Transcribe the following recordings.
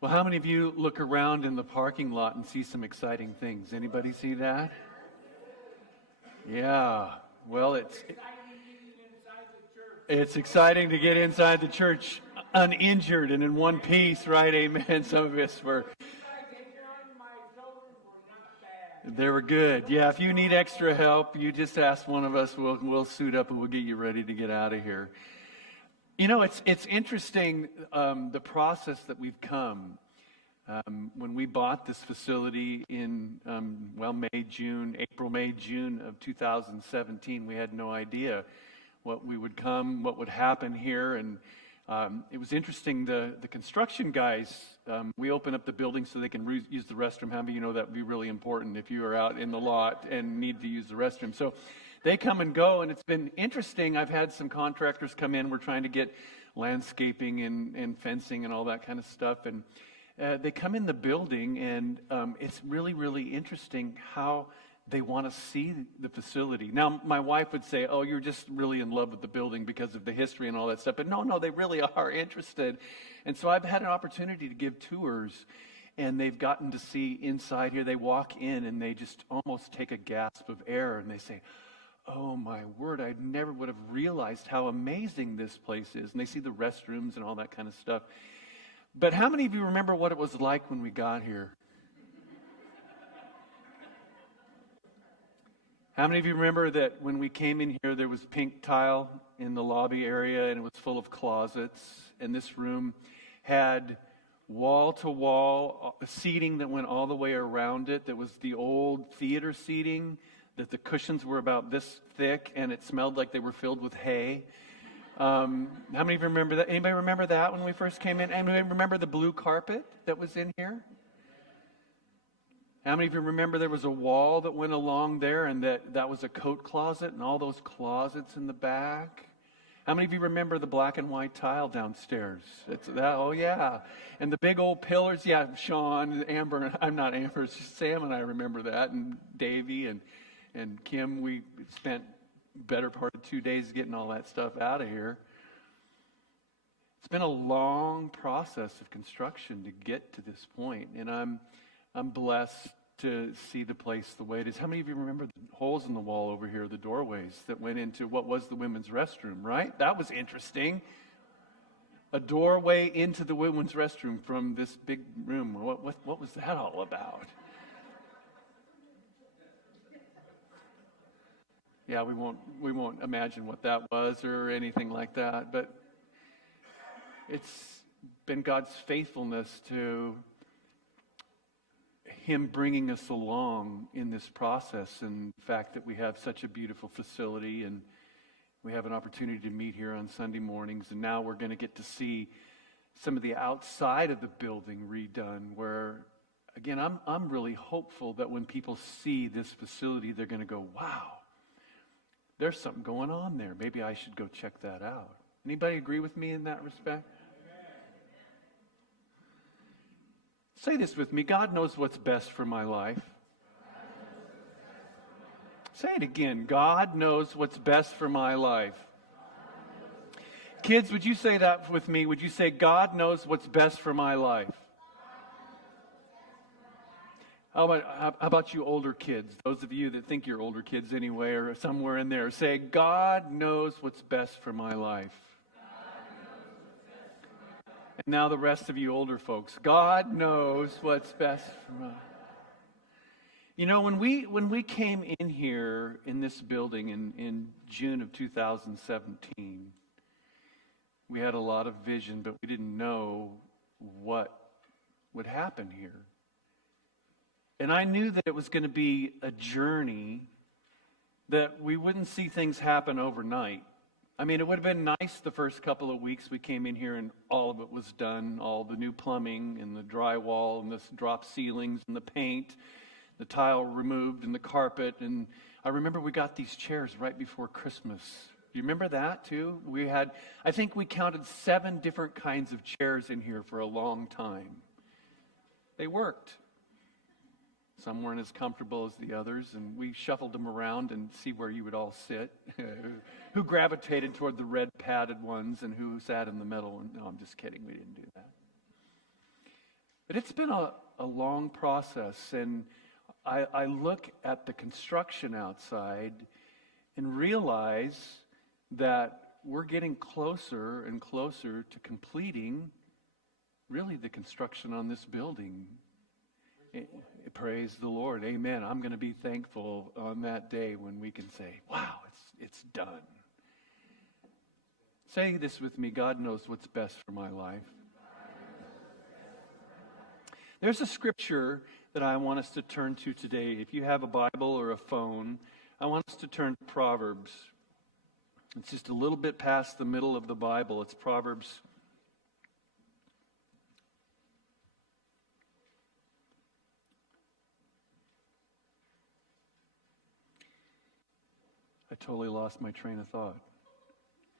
Well, how many of you look around in the parking lot and see some exciting things? Anybody see that? Yeah. Well, it's exciting to get inside the church uninjured and in one piece, right? Amen. Some of us were. They were good. Yeah, if you need extra help, you just ask one of us. We'll suit up and we'll get you ready to get out of here. You know, it's interesting, the process that we've come. When we bought this facility in, April, May, June of 2017, we had no idea what would happen here. And it was interesting, the construction guys, we open up the building so they can use the restroom. How many of you know that would be really important if you are out in the lot and need to use the restroom? So they come and go, and it's been interesting. I've had some contractors come in. We're trying to get landscaping and fencing and all that kind of stuff. And they come in the building, and it's really, really interesting how they want to see the facility. Now, my wife would say, oh, you're just really in love with the building because of the history and all that stuff. But no, they really are interested. And so I've had an opportunity to give tours, and they've gotten to see inside here. They walk in, and they just almost take a gasp of air, and they say, oh my word, I never would have realized how amazing this place is. And they see the restrooms and all that kind of stuff. But how many of you remember what it was like when we got here? How many of you remember that when we came in here, there was pink tile in the lobby area, and it was full of closets, and this room had wall-to-wall seating that went all the way around it. That was the old theater seating, that the cushions were about this thick, and it smelled like they were filled with hay. How many of you remember that? Anybody remember that when we first came in? Anybody remember the blue carpet that was in here? How many of you remember there was a wall that went along there, and that was a coat closet, and all those closets in the back? How many of you remember the black and white tile downstairs? Oh yeah. And the big old pillars. Yeah, Sean, Amber, I'm not Amber, it's just Sam and I remember that, and Davey and Kim. We spent better part of 2 days getting all that stuff out of here. It's been a long process of construction to get to this point, and I'm blessed to see the place the way it is. How many of you remember the holes in the wall over here, the doorways that went into what was the women's restroom, right? That was interesting. A doorway into the women's restroom from this big room. What was that all about? Yeah, we won't imagine what that was or anything like that, but it's been God's faithfulness to Him bringing us along in this process, and the fact that we have such a beautiful facility, and we have an opportunity to meet here on Sunday mornings, and now we're going to get to see some of the outside of the building redone, where, again, I'm really hopeful that when people see this facility, they're going to go, wow, there's something going on there. Maybe I should go check that out. Anybody agree with me in that respect? Say this with me. God knows what's best for my life. Say it again. God knows what's best for my life. Kids, would you say that with me? Would you say, God knows what's best for my life? How about you older kids? Those of you that think you're older kids anyway, or somewhere in there. Say, God knows what's best for my life. And now the rest of you older folks. God knows what's best for my life. You know, when we came in here in this building in June of 2017, we had a lot of vision, but we didn't know what would happen here. And I knew that it was going to be a journey, that we wouldn't see things happen overnight. I mean, it would have been nice the first couple of weeks we came in here and all of it was done, all the new plumbing and the drywall and the drop ceilings and the paint, the tile removed and the carpet. And I remember we got these chairs right before Christmas. Do you remember that too? I think we counted 7 different kinds of chairs in here for a long time. They worked. Some weren't as comfortable as the others, and we shuffled them around and see where you would all sit. Who gravitated toward the red padded ones and who sat in the middle. And no, I'm just kidding. We didn't do that. But it's been a long process, and I look at the construction outside and realize that we're getting closer and closer to completing really the construction on this building. Praise the Lord. Amen. I'm going to be thankful on that day when we can say, wow, it's done. Say this with me. God knows what's best for my life. There's a scripture that I want us to turn to today. If you have a Bible or a phone, I want us to turn to Proverbs. It's just a little bit past the middle of the Bible. It's Proverbs. I totally lost my train of thought.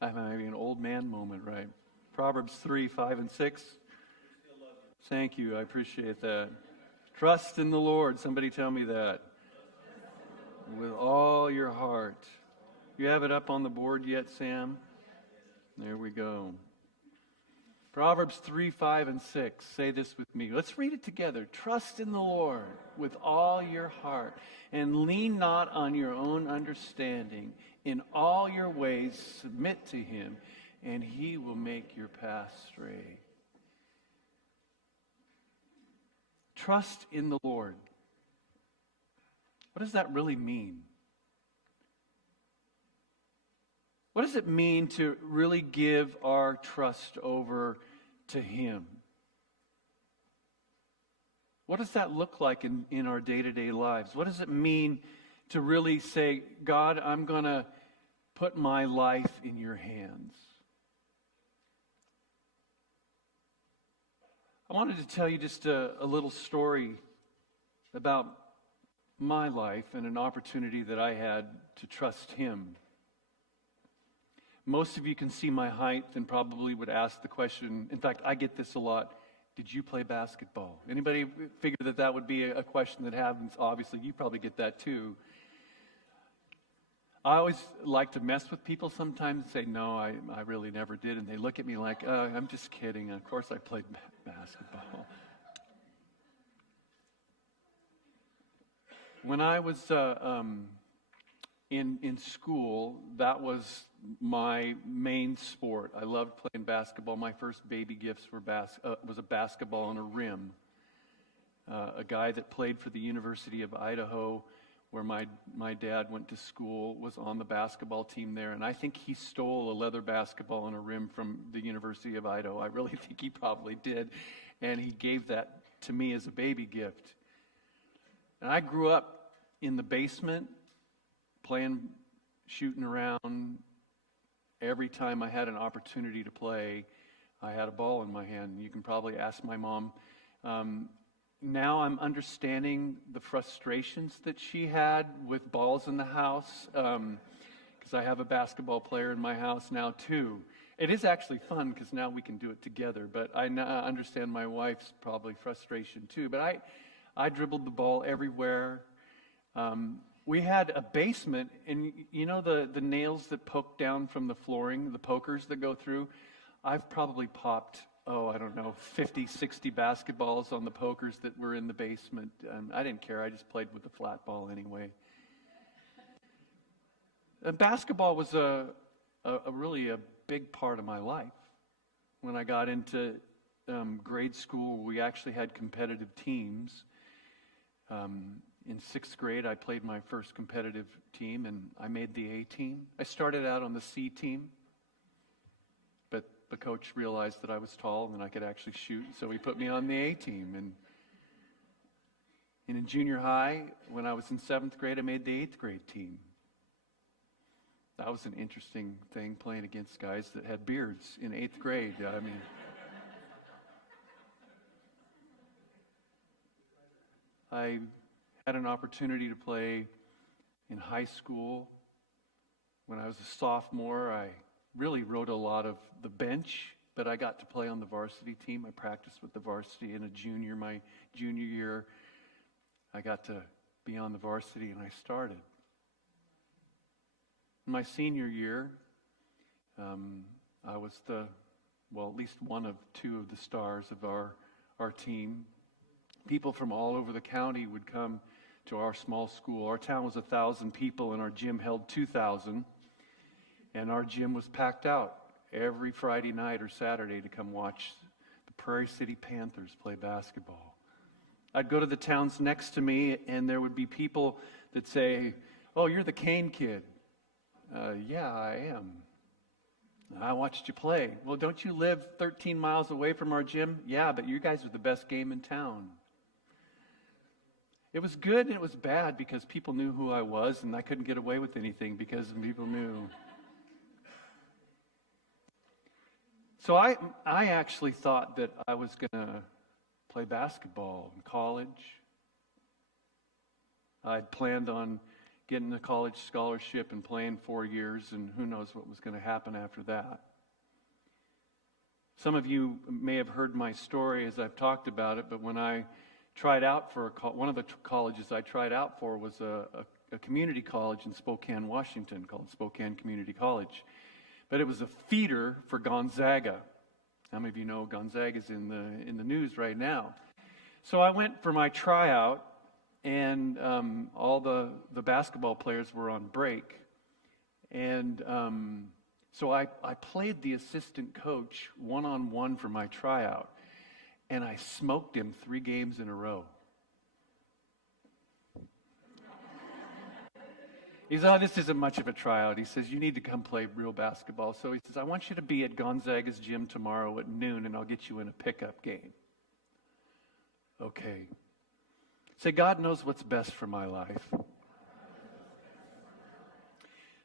I'm having an old man moment, right? Proverbs 3, 5, and 6. Thank you. I appreciate that. Trust in the Lord. Somebody tell me that. With all your heart. You have it up on the board yet, Sam? There we go. Proverbs 3, 5, and 6. Say this with me. Let's read it together. Trust in the Lord with all your heart, and lean not on your own understanding. In all your ways submit to him, and he will make your path straight. Trust in the Lord. What does that really mean? What does it mean to really give our trust over to him? What does that look like in our day-to-day lives? What does it mean to really say, God, I'm going to put my life in your hands? I wanted to tell you just a little story about my life and an opportunity that I had to trust him. Most of you can see my height and probably would ask the question. In fact, I get this a lot. Did you play basketball? Anybody figure that would be a question that happens? Obviously, you probably get that too. I always like to mess with people sometimes and say, no, I really never did. And they look at me like, oh, I'm just kidding. And of course, I played basketball. When I was in school, that was my main sport. I loved playing basketball. My first baby gifts was a basketball and a rim. A guy that played for the University of Idaho, where my dad went to school, was on the basketball team there. And I think he stole a leather basketball and a rim from the University of Idaho. I really think he probably did. And he gave that to me as a baby gift. And I grew up in the basement, playing, shooting around. Every time I had an opportunity to play, I had a ball in my hand. You can probably ask my mom. Now I'm understanding the frustrations that she had with balls in the house, because I have a basketball player in my house now too. It is actually fun because now we can do it together, but I now understand my wife's probably frustration too. But I dribbled the ball everywhere. We had a basement, and you know the nails that poke down from the flooring, the pokers that go through? I've probably popped, 50, 60 basketballs on the pokers that were in the basement. I didn't care. I just played with the flat ball anyway. And basketball was a really a big part of my life. When I got into grade school, we actually had competitive teams. In sixth grade, I played my first competitive team, and I made the A team. I started out on the C team, but the coach realized that I was tall and I could actually shoot, so he put me on the A team. And in junior high, when I was in seventh grade, I made the eighth grade team. That was an interesting thing, playing against guys that had beards in eighth grade. I mean, I had an opportunity to play in high school. When I was a sophomore, I really rode a lot of the bench, but I got to play on the varsity team. I practiced with the varsity. In my junior year, I got to be on the varsity, and I started. In my senior year, I was at least one of two of the stars of our team. People from all over the county would come to our small school. Our town was 1,000 people, and our gym held 2,000. And our gym was packed out every Friday night or Saturday to come watch the Prairie City Panthers play basketball. I'd go to the towns next to me, and there would be people that say, "Oh, you're the Cain kid." Yeah, I am. I watched you play. Well, don't you live 13 miles away from our gym? Yeah, but you guys are the best game in town. It was good and it was bad because people knew who I was, and I couldn't get away with anything because people knew. So I actually thought that I was going to play basketball in college. I'd planned on getting a college scholarship and playing 4 years, and who knows what was going to happen after that. Some of you may have heard my story as I've talked about it, but when I tried out for one of the colleges I tried out for was a community college in Spokane, Washington, called Spokane Community College. But it was a feeder for Gonzaga. How many of you know Gonzaga's in the news right now? So I went for my tryout, and all the basketball players were on break. And so I played the assistant coach one-on-one for my tryout, and I smoked him 3 games in a row. He says, "Oh, this isn't much of a tryout." He says, "You need to come play real basketball." So he says, "I want you to be at Gonzaga's gym tomorrow at noon, and I'll get you in a pickup game." Okay. Say, God knows what's best for my life.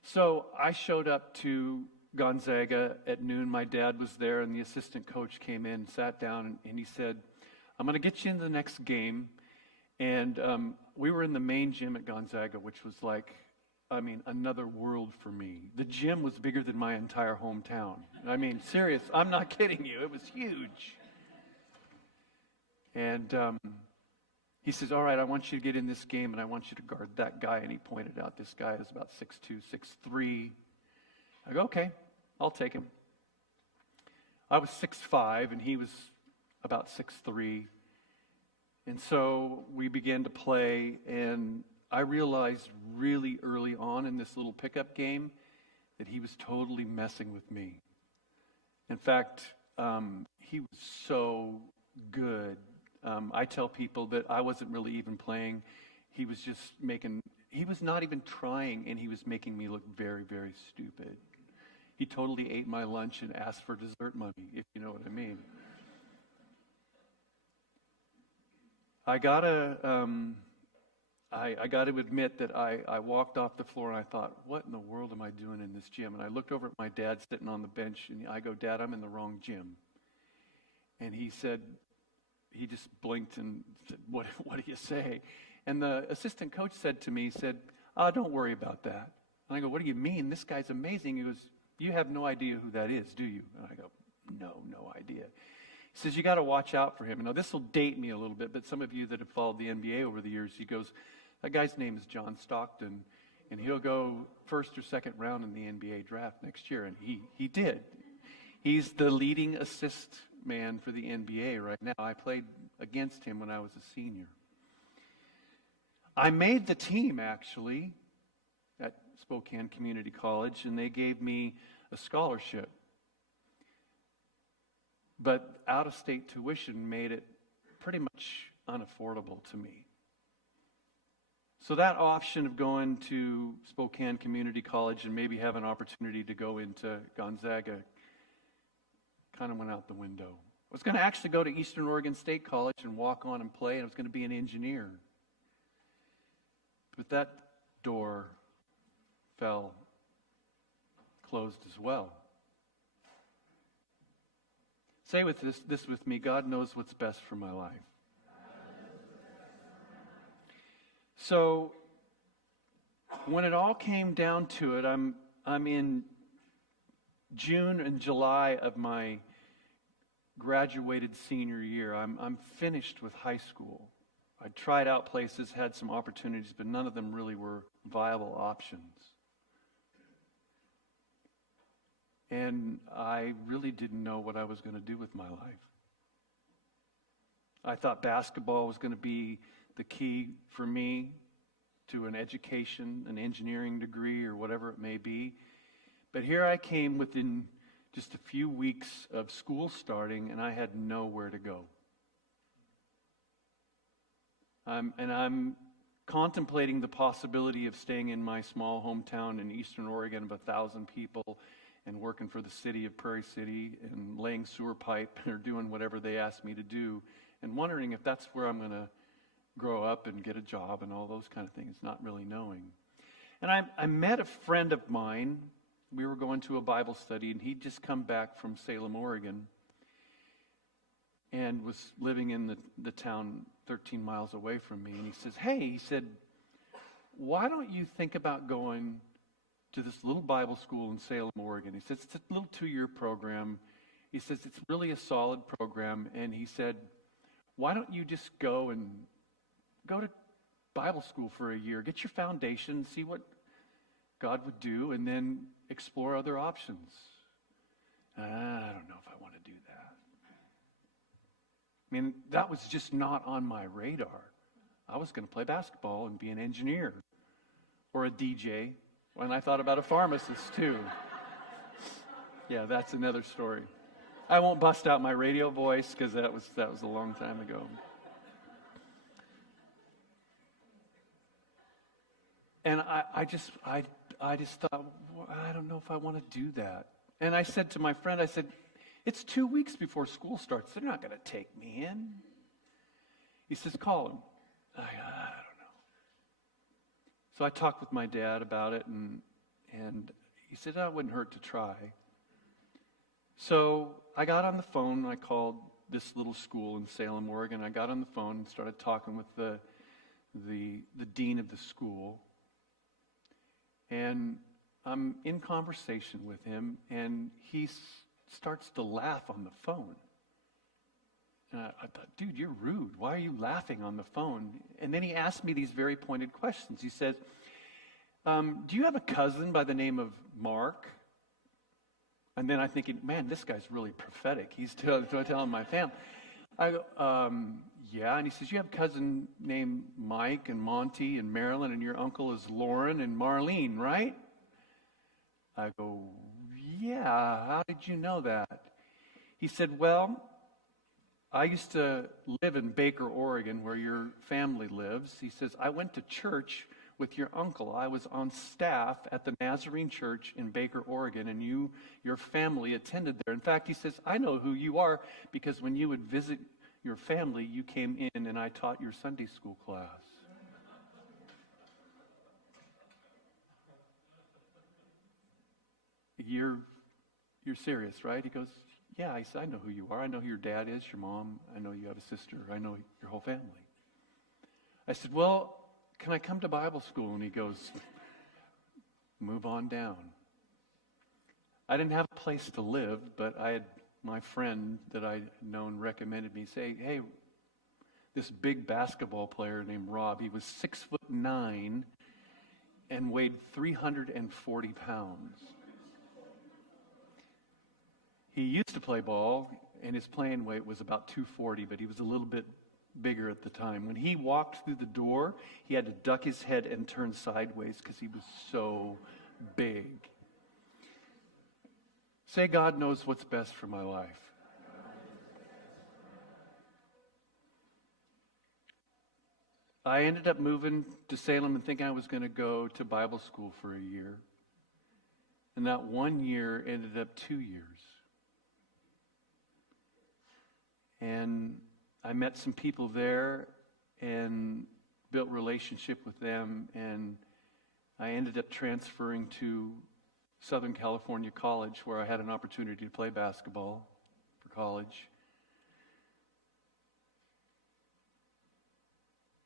So I showed up to Gonzaga at noon. My dad was there, and the assistant coach came in, sat down, and he said, "I'm going to get you in the next game." And we were in the main gym at Gonzaga, which was like, another world for me. The gym was bigger than my entire hometown. Serious, I'm not kidding you. It was huge. And he says, "All right, I want you to get in this game, and I want you to guard that guy." And he pointed out this guy is about 6'2", 6'3". I go, "Okay, I'll take him." I was 6'5", and he was about 6'3". And so we began to play, and I realized really early on in this little pickup game that he was totally messing with me. In fact, he was so good. I tell people that I wasn't really even playing. He was not even trying, and he was making me look very, very stupid. He totally ate my lunch and asked for dessert money, if you know what I mean. I gotta admit that I walked off the floor and I thought, what in the world am I doing in this gym? And I looked over at my dad sitting on the bench, and I go, "Dad, I'm in the wrong gym." And he just blinked and said, what do you say? And the assistant coach said to me, "Don't worry about that." And I go, "What do you mean? This guy's amazing." He goes, "You have no idea who that is, do you?" And I go, No idea." He says, "You got to watch out for him." And now this will date me a little bit, but some of you that have followed the NBA over the years, he goes, "That guy's name is John Stockton, and he'll go first or second round in the NBA draft next year." And he did. He's the leading assist man for the NBA right now. I played against him when I was a senior. I made the team, actually, at Spokane Community College, and they gave me a scholarship. But out-of-state tuition made it pretty much unaffordable to me. So that option of going to Spokane Community College and maybe have an opportunity to go into Gonzaga kind of went out the window. I was going to actually go to Eastern Oregon State College and walk on and play, and I was going to be an engineer. But that door closed as well. Say this with me: God knows what's best for my life. So when it all came down to it, I'm in June and July of my graduated senior year. I'm finished with high school. I tried out places, had some opportunities, but none of them really were viable options. And I really didn't know what I was going to do with my life. I thought basketball was going to be the key for me to an education, an engineering degree, or whatever it may be. But here I came within just a few weeks of school starting, and I had nowhere to go. I'm contemplating the possibility of staying in my small hometown in eastern Oregon of 1,000 people and working for the city of Prairie City and laying sewer pipe or doing whatever they asked me to do, and wondering if that's where I'm going to grow up and get a job and all those kind of things, not really knowing. And I met a friend of mine. We were going to a Bible study, and he'd just come back from Salem, Oregon, and was living in the town 13 miles away from me. And he says, hey, he said, why don't you think about going to this little Bible school in Salem, Oregon? He says, it's a little 2-year program. He says, it's really a solid program. And he said, why don't you just go to Bible school for a year, get your foundation, see what God would do, and then explore other options. I don't know if I want to do that. I mean, that was just not on my radar. I was going to play basketball and be an engineer or a DJ. And I thought about a pharmacist too. Yeah, that's another story. I won't bust out my radio voice because that was a long time ago. And I just thought, well, I don't know if I want to do that. And I said to my friend, I said, it's 2 weeks before school starts. They're not going to take me in. He says, call him. I don't know. So I talked with my dad about it, and he said, it wouldn't hurt to try. So I got on the phone. I called this little school in Salem, Oregon. I got on the phone and started talking with the dean of the school. And I'm in conversation with him, and he starts to laugh on the phone. And I thought, dude, you're rude. Why are you laughing on the phone? And then he asked me these very pointed questions. He says, do you have a cousin by the name of Mark? And then I'm thinking, man, this guy's really prophetic. He's telling my family. I go, yeah. And he says, you have a cousin named Mike and Monty and Marilyn, and your uncle is Lauren and Marlene, right? I go, yeah. How did you know that? He said, well, I used to live in Baker, Oregon, where your family lives. He says, I went to church with your uncle. I was on staff at the Nazarene Church in Baker, Oregon, and your family attended there. In fact, he says, I know who you are because when you would visit your family, you came in and I taught your Sunday school class. You're serious, right? He goes, yeah. He said, I know who you are. I know who your dad is, your mom. I know you have a sister. I know your whole family. I said, well, can I come to Bible school? And he goes, move on down. I didn't have a place to live, but I had my friend that I'd known recommended me, say, hey, this big basketball player named Rob, he was 6'9" and weighed 340 pounds. He used to play ball, and his playing weight was about 240, but he was a little bit bigger at the time. When he walked through the door, he had to duck his head and turn sideways because he was so big. Say, God knows what's best for my life. I ended up moving to Salem and thinking I was going to go to Bible school for a year. And that 1 year ended up 2 years. And I met some people there and built relationship with them, and I ended up transferring to Southern California College, where I had an opportunity to play basketball for college.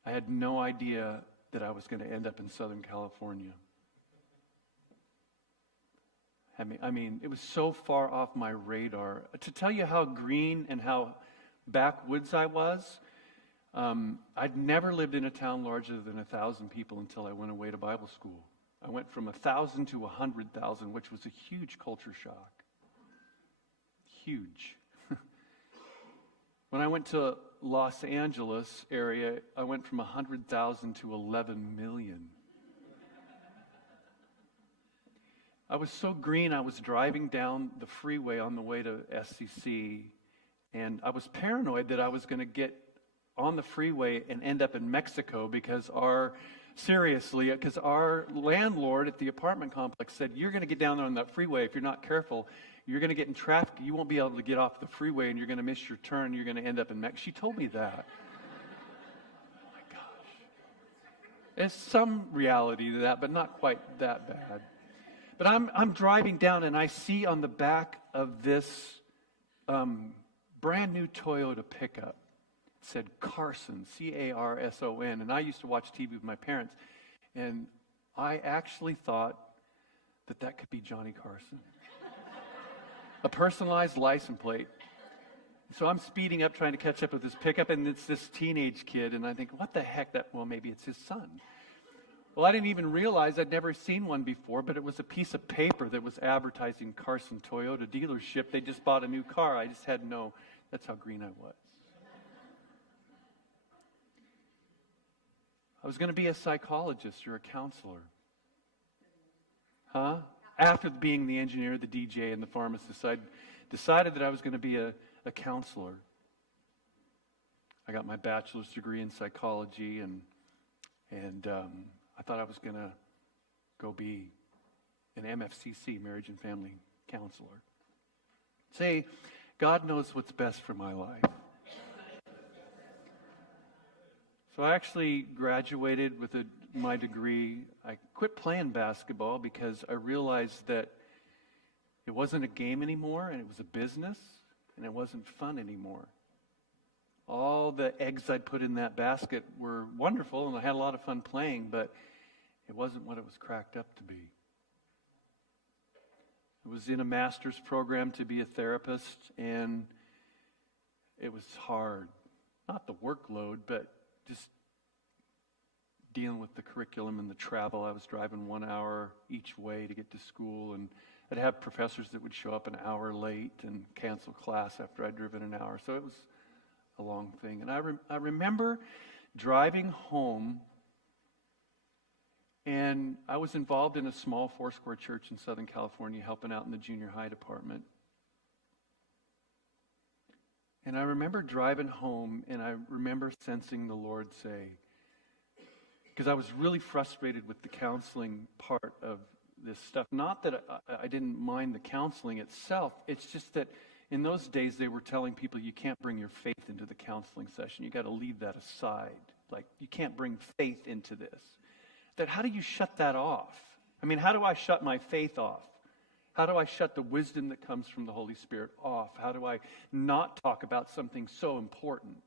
I had no idea that I was going to end up in Southern California. I mean, it was so far off my radar. To tell you how green and how backwoods I was, I'd never lived in a town larger than 1,000 people until I went away to Bible school. I went from 1,000 to 100,000, which was a huge culture shock. Huge. When I went to Los Angeles area, I went from 100,000 to 11 million. I was so green, I was driving down the freeway on the way to SCC, and I was paranoid that I was going to get on the freeway and end up in Mexico because our landlord at the apartment complex said, you're going to get down there on that freeway. If you're not careful, you're going to get in traffic. You won't be able to get off the freeway, and you're going to miss your turn. You're going to end up in Mexico. She told me that. Oh my gosh. There's some reality to that, but not quite that bad. But I'm driving down, and I see on the back of this brand new Toyota pickup, it said Carson, Carson, and I used to watch TV with my parents, and I actually thought that could be Johnny Carson. A personalized license plate. So I'm speeding up trying to catch up with this pickup, and it's this teenage kid, and I think, what the heck, well, maybe it's his son. Well, I didn't even realize I'd never seen one before, but it was a piece of paper that was advertising Carson Toyota dealership. They just bought a new car. I just had to know. That's how green I was. I was going to be a psychologist or a counselor. Huh? After being the engineer, the DJ, and the pharmacist, I decided that I was going to be a counselor. I got my bachelor's degree in psychology, and I thought I was going to go be an MFCC, marriage and family counselor. Say, God knows what's best for my life. So I actually graduated with my degree. I quit playing basketball because I realized that it wasn't a game anymore, and it was a business, and it wasn't fun anymore. All the eggs I'd put in that basket were wonderful, and I had a lot of fun playing, but it wasn't what it was cracked up to be. I was in a master's program to be a therapist, and it was hard. Not the workload, but just dealing with the curriculum and the travel. I was driving 1 hour each way to get to school, and I'd have professors that would show up an hour late and cancel class after I'd driven an hour. So it was a long thing. And I remember driving home, and I was involved in a small Foursquare church in Southern California, helping out in the junior high department. And I remember driving home, and I remember sensing the Lord say, because I was really frustrated with the counseling part of this stuff. Not that I didn't mind the counseling itself. It's just that in those days they were telling people you can't bring your faith into the counseling session. You got to leave that aside. Like, you can't bring faith into this. That how do you shut that off? I mean, how do I shut my faith off? How do I shut the wisdom that comes from the Holy Spirit off? How do I not talk about something so important?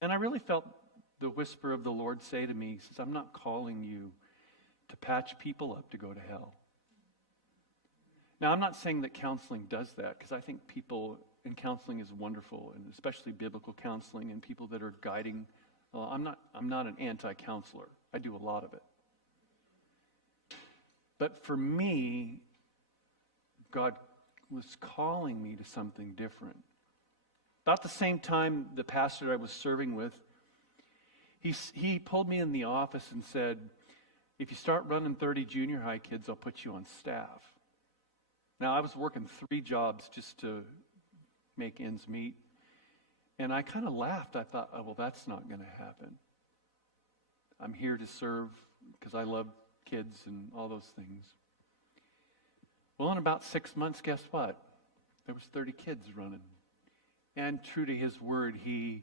And I really felt the whisper of the Lord say to me, he says, I'm not calling you to patch people up to go to hell. Now, I'm not saying that counseling does that, because I think people in counseling is wonderful, and especially biblical counseling and people that are guiding. Well, I'm not an anti-counselor. I do a lot of it. But for me, God was calling me to something different. About the same time, the pastor I was serving with, he pulled me in the office and said, if you start running 30 junior high kids, I'll put you on staff. Now, I was working 3 jobs just to make ends meet. And I kind of laughed. I thought, oh, well, that's not going to happen. I'm here to serve because I love kids and all those things. Well, in about 6 months, guess what? There was 30 kids running. And true to his word, he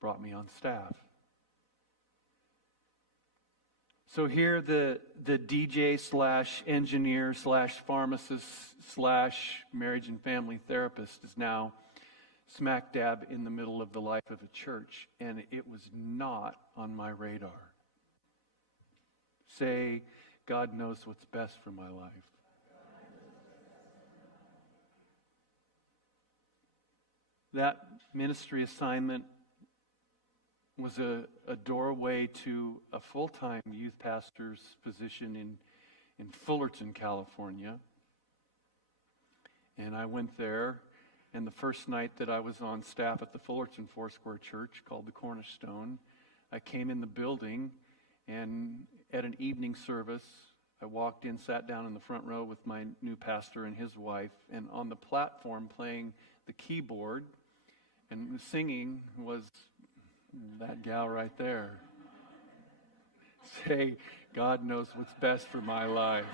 brought me on staff. So here the DJ / engineer / pharmacist / marriage and family therapist is now smack dab in the middle of the life of a church, and it was not on my radar. Say, God knows what's best for my life. That ministry assignment was a doorway to a full-time youth pastor's position in Fullerton, California. And I went there And the first night that I was on staff at the Fullerton Foursquare Church called the Cornerstone, I came in the building, and at an evening service, I walked in, sat down in the front row with my new pastor and his wife, and on the platform playing the keyboard and singing was that gal right there. Say, God knows what's best for my life.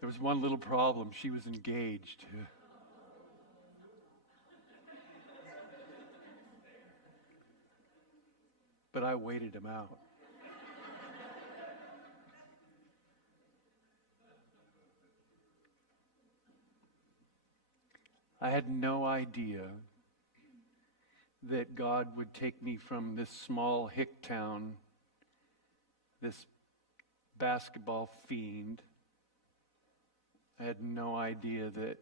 There was one little problem. She was engaged. But I waited him out. I had no idea that God would take me from this small hick town, this basketball fiend. I had no idea that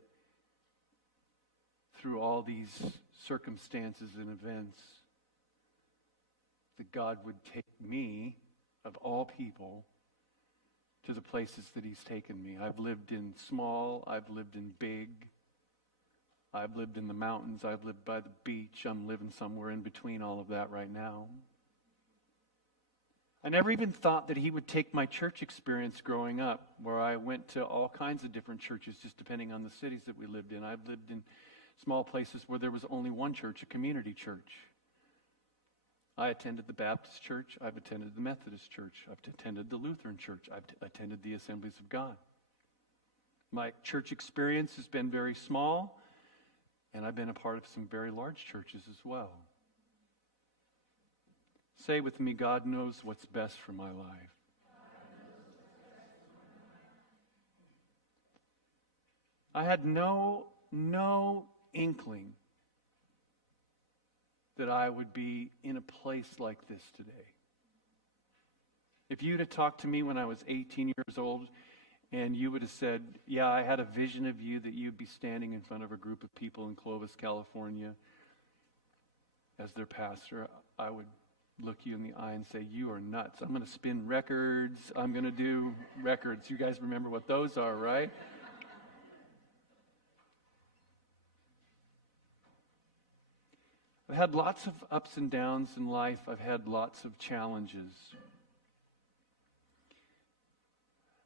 through all these circumstances and events, that God would take me, of all people, to the places that He's taken me. I've lived in small, I've lived in big, I've lived in the mountains, I've lived by the beach, I'm living somewhere in between all of that right now. I never even thought that He would take my church experience growing up, where I went to all kinds of different churches, just depending on the cities that we lived in. I've lived in small places where there was only one church, a community church. I attended the Baptist church, I've attended the Methodist church, I've attended the Lutheran church, I've attended the Assemblies of God. My church experience has been very small, and I've been a part of some very large churches as well. Say with me, God knows what's best for my life. I had no inkling that I would be in a place like this today. If you'd have talked to me when I was 18 years old, and you would have said, yeah, I had a vision of you that you'd be standing in front of a group of people in Clovis, California as their pastor, I would look you in the eye and say, you are nuts. I'm going to spin records. I'm going to do records. You guys remember what those are, right? I've had lots of ups and downs in life. I've had lots of challenges.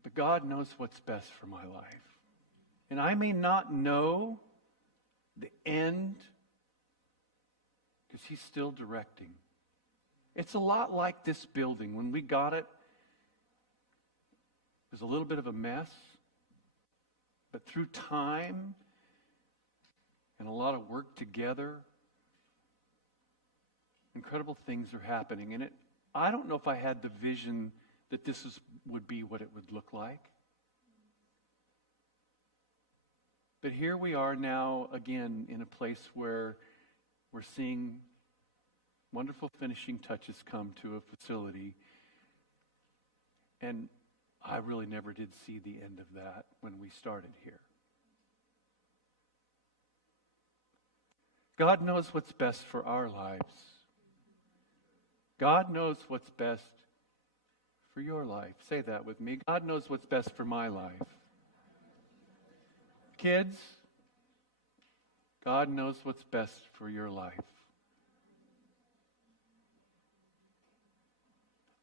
But God knows what's best for my life. And I may not know the end because He's still directing. It's a lot like this building. When we got it, it was a little bit of a mess. But through time and a lot of work together, incredible things are happening. And I don't know if I had the vision that would be what it would look like. But here we are now again in a place where we're seeing wonderful finishing touches come to a facility. And I really never did see the end of that when we started here. God knows what's best for our lives. God knows what's best for your life. Say that with me. God knows what's best for my life. Kids, God knows what's best for your life.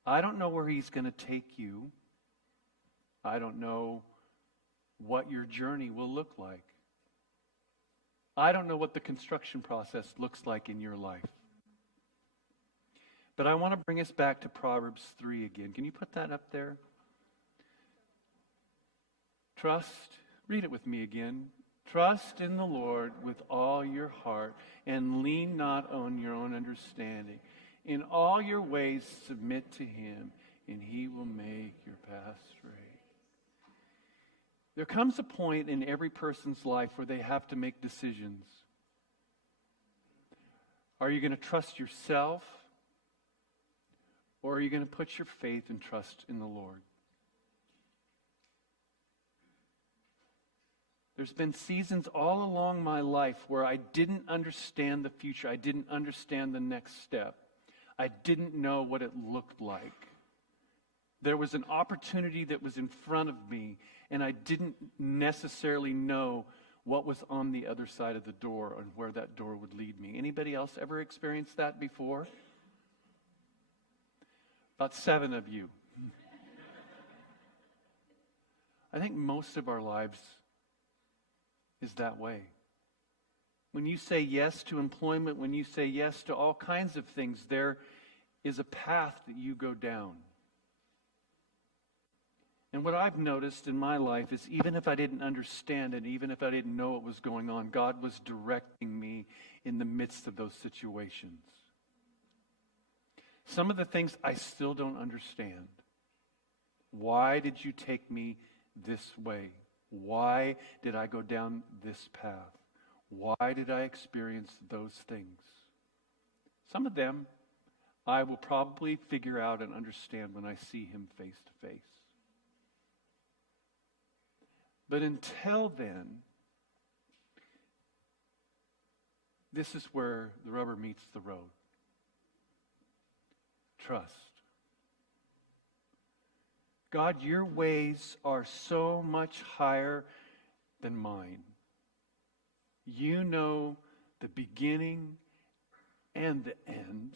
I don't know where He's going to take you. I don't know what your journey will look like. I don't know what the construction process looks like in your life. But I want to bring us back to Proverbs 3 again. Can you put that up there? Trust, read it with me again. Trust in the Lord with all your heart and lean not on your own understanding. In all your ways submit to Him, and He will make your path straight. There comes a point in every person's life where they have to make decisions. Are you going to trust yourself? Or are you going to put your faith and trust in the Lord? There's been seasons all along my life where I didn't understand the future. I didn't understand the next step. I didn't know what it looked like. There was an opportunity that was in front of me, and I didn't necessarily know what was on the other side of the door and where that door would lead me. Anybody else ever experienced that before? About 7 of you. I think most of our lives is that way. When you say yes to employment, when you say yes to all kinds of things, there is a path that you go down. And what I've noticed in my life is even if I didn't understand it, even if I didn't know what was going on, God was directing me in the midst of those situations. Some of the things I still don't understand. Why did you take me this way? Why did I go down this path? Why did I experience those things? Some of them I will probably figure out and understand when I see him face to face. But until then, this is where the rubber meets the road. Trust. God, your ways are so much higher than mine. You know the beginning and the end,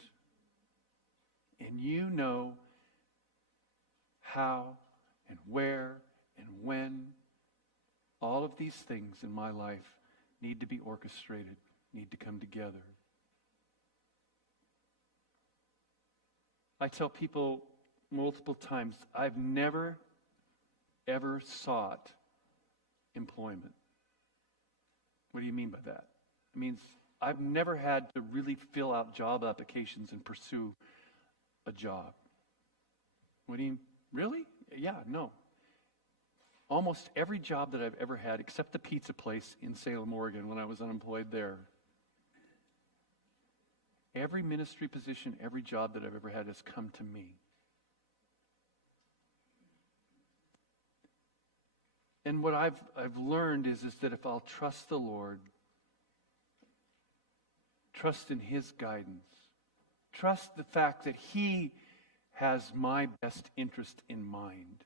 and you know how and where and when all of these things in my life need to be orchestrated, need to come together. I tell people multiple times, I've never, ever sought employment. What do you mean by that? It means I've never had to really fill out job applications and pursue a job. What do you, really? Yeah, no. Almost every job that I've ever had, except the pizza place in Salem, Oregon, when I was unemployed there, every ministry position, every job that I've ever had has come to me. And what I've learned is that if I'll trust the Lord, trust in his guidance, trust the fact that he has my best interest in mind,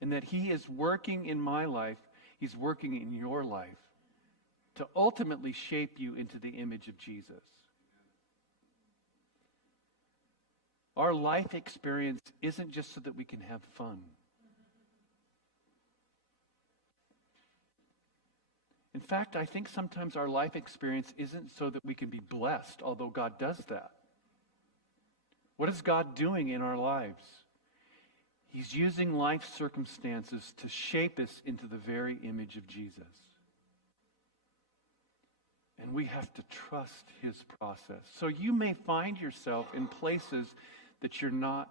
and that he is working in my life, he's working in your life to ultimately shape you into the image of Jesus. Our life experience isn't just so that we can have fun. In fact, I think sometimes our life experience isn't so that we can be blessed, although God does that. What is God doing in our lives? He's using life circumstances to shape us into the very image of Jesus. And we have to trust his process. So you may find yourself in places that you're not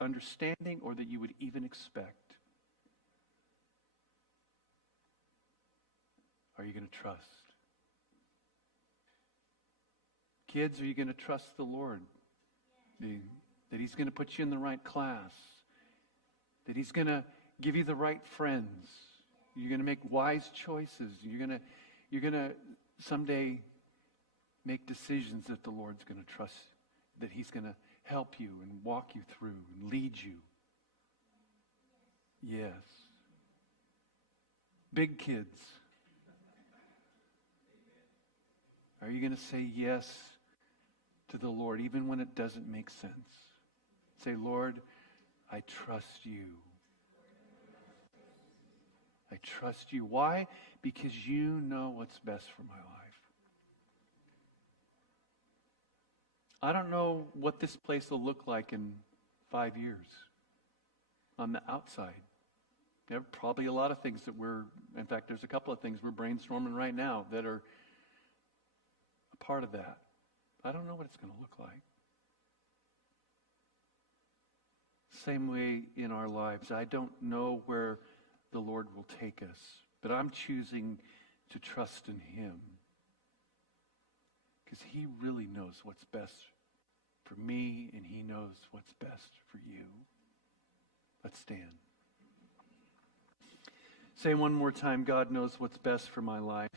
understanding or that you would even expect. Are you going to trust? Kids, are you going to trust the Lord? That he's going to put you in the right class? That he's going to give you the right friends? You're going to make wise choices? You're going to someday make decisions that the Lord's going to trust, that he's going to help you and walk you through and lead you? Yes. Big kids, are you going to say yes to the Lord even when it doesn't make sense? Say, Lord, I trust you. I trust you. Why? Because you know what's best for my life. I don't know what this place will look like in 5 years on the outside. There are probably a lot of things that in fact, there's a couple of things we're brainstorming right now that are a part of that. I don't know what it's going to look like. Same way in our lives. I don't know where the Lord will take us, but I'm choosing to trust in him because he really knows what's best for me and he knows what's best for you. Let's stand. Say one more time, God knows what's best for my life.